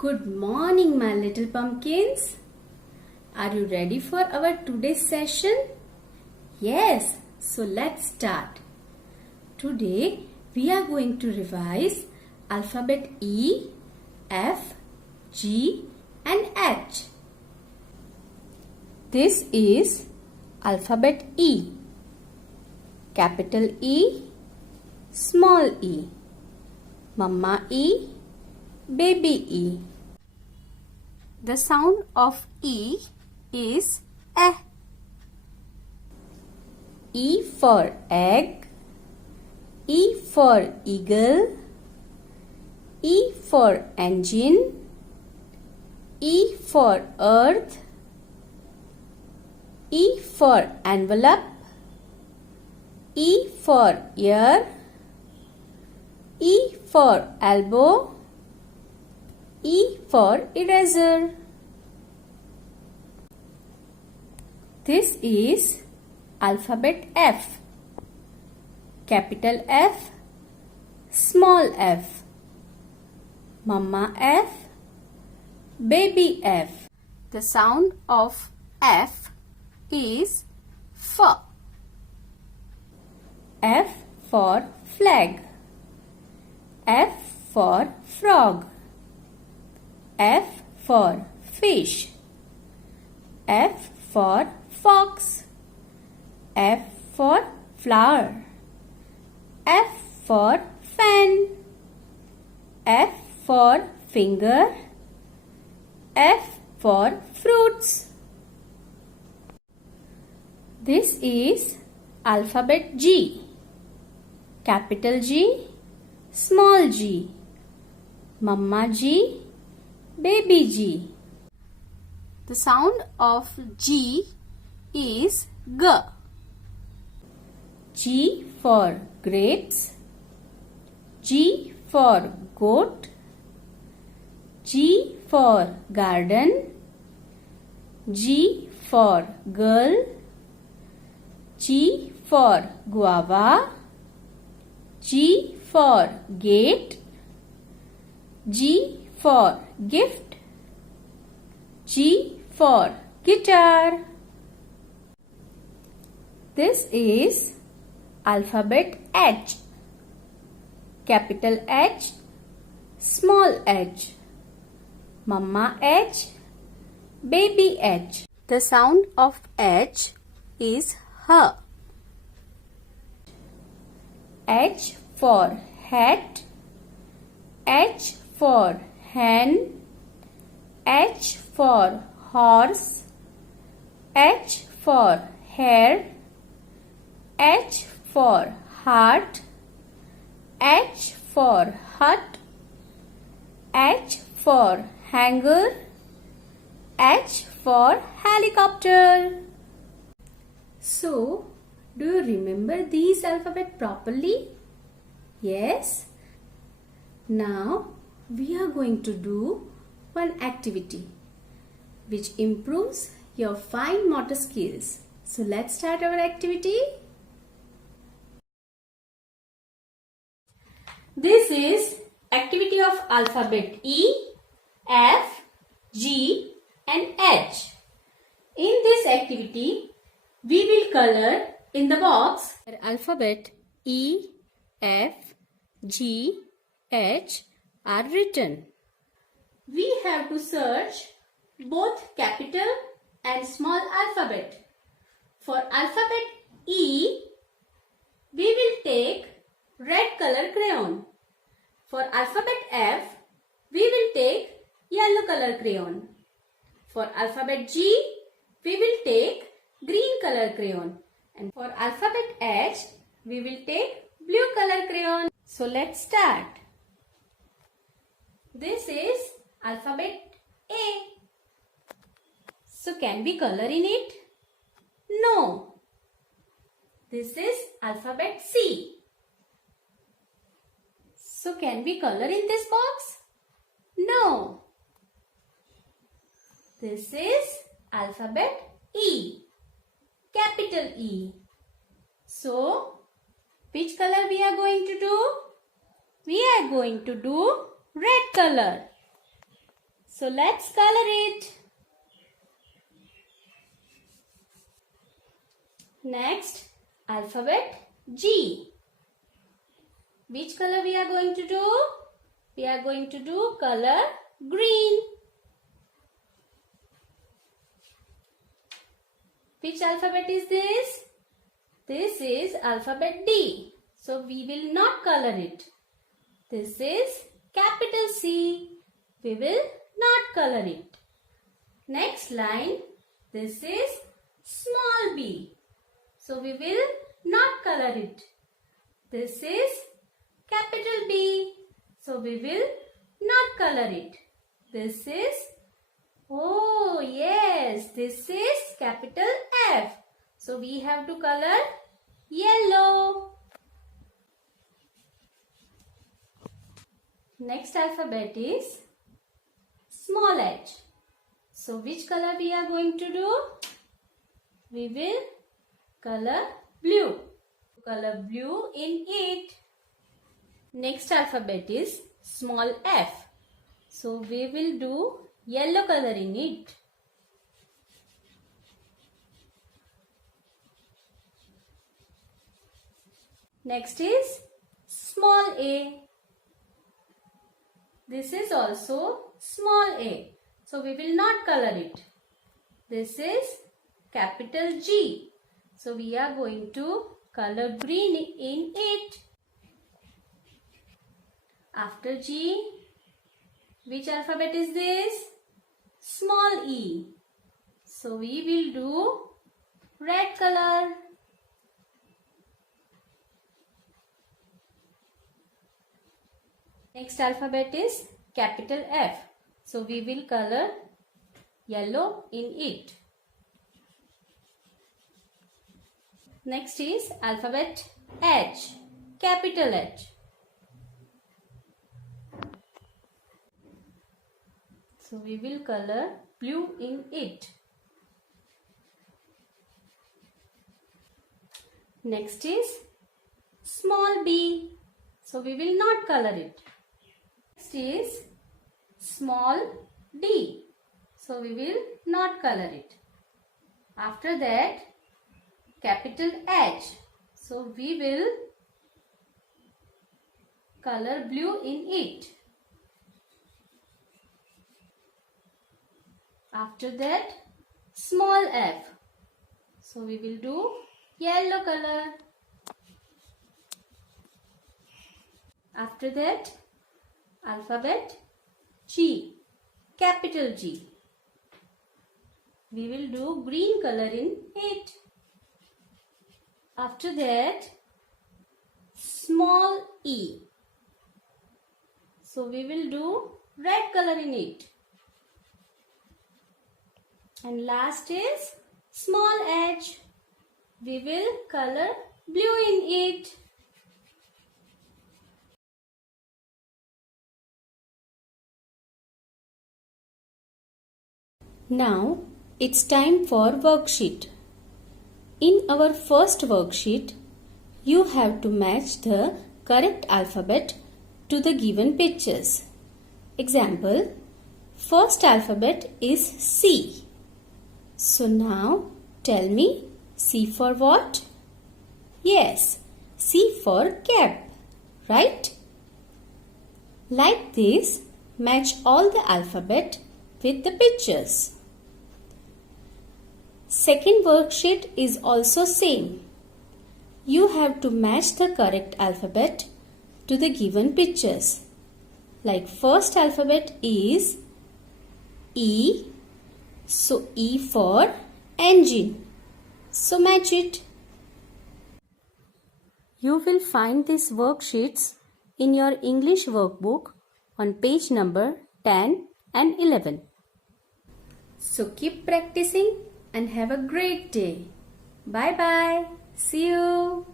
Good morning, my little pumpkins. Are you ready for our today's session? Yes, so let's start. Today we are going to revise alphabet E, F, G and H. This is alphabet E. Capital E, small e. Mama E, baby E. The sound of E is eh. E for egg, E for eagle, E for engine, E for earth, E for envelope, E for ear, E for elbow, E for eraser. This is alphabet F. Capital F, small f. Mama F, baby F. The sound of F is F. F for flag. F for frog. F for fish. F for fox. F for flower. F for fan. F for finger. F for fruits. This is alphabet G. Capital G, small g. Mama G, baby G. The sound of G is G. G for grapes. G for goat. G for garden. G for girl. G for guava. G for gate. G for gift. G for guitar. This is alphabet H. Capital H, small h. Mama H, baby H. The sound of H is H. H for hat. H for hen. H for horse. H for hair. H for heart. H for hut. H for hanger. H for helicopter. So, do you remember these alphabet properly? Yes? Now, we are going to do one activity which improves your fine motor skills. So, let's start our activity. This is activity of alphabet E, F, G and H. In this activity, we will color in the box where alphabet E, F, G, H are written. We have to search both capital and small alphabet. For alphabet E, we will take red color crayon. For alphabet F, we will take yellow color crayon. For alphabet G, we will take green color crayon. And for alphabet H, we will take blue color crayon. So let's start. This is alphabet A. So can we color in it? No. This is alphabet C. So can we color in this box? No. This is alphabet E. Capital E. So, which color we are going to do? We are going to do red color. So let's color it. Next, alphabet G. Which color we are going to do? We are going to do color green. Which alphabet is this? This is alphabet D. So we will not color it. This is capital C. We will not color it. Next line. This is small b. So we will not color it. This is capital B. So we will not color it. This is, oh yes, this is capital F. So we have to color yellow. Next alphabet is small h. So which color we are going to do? We will color blue. Color blue in it. Next alphabet is small f. So we will do yellow color in it. Next is small a. This is also small a. So we will not color it. This is capital G. So we are going to color green in it. After G, which alphabet is this? Small e. So we will do red color. Next alphabet is capital F. So we will color yellow in it. Next is alphabet H, capital H. So we will color blue in it. Next is small b. So we will not color it. Next is small d. So we will not color it. After that, capital H. So we will color blue in it. After that, small f. So we will do yellow color. After that, alphabet G, capital G. We will do green color in it. After that, small e. So we will do red color in it. And last is small h. We will color blue in it. Now it's time for worksheet. In our first worksheet, you have to match the correct alphabet to the given pictures. Example, first alphabet is C. So now tell me, C for what? Yes, C for cap, right? Like this, match all the alphabet with the pictures. Second worksheet is also same. You have to match the correct alphabet to the given pictures. Like first alphabet is E. So E for engine. So match it. You will find these worksheets in your English workbook on page number 10 and 11. So keep practicing and have a great day. Bye bye. See you.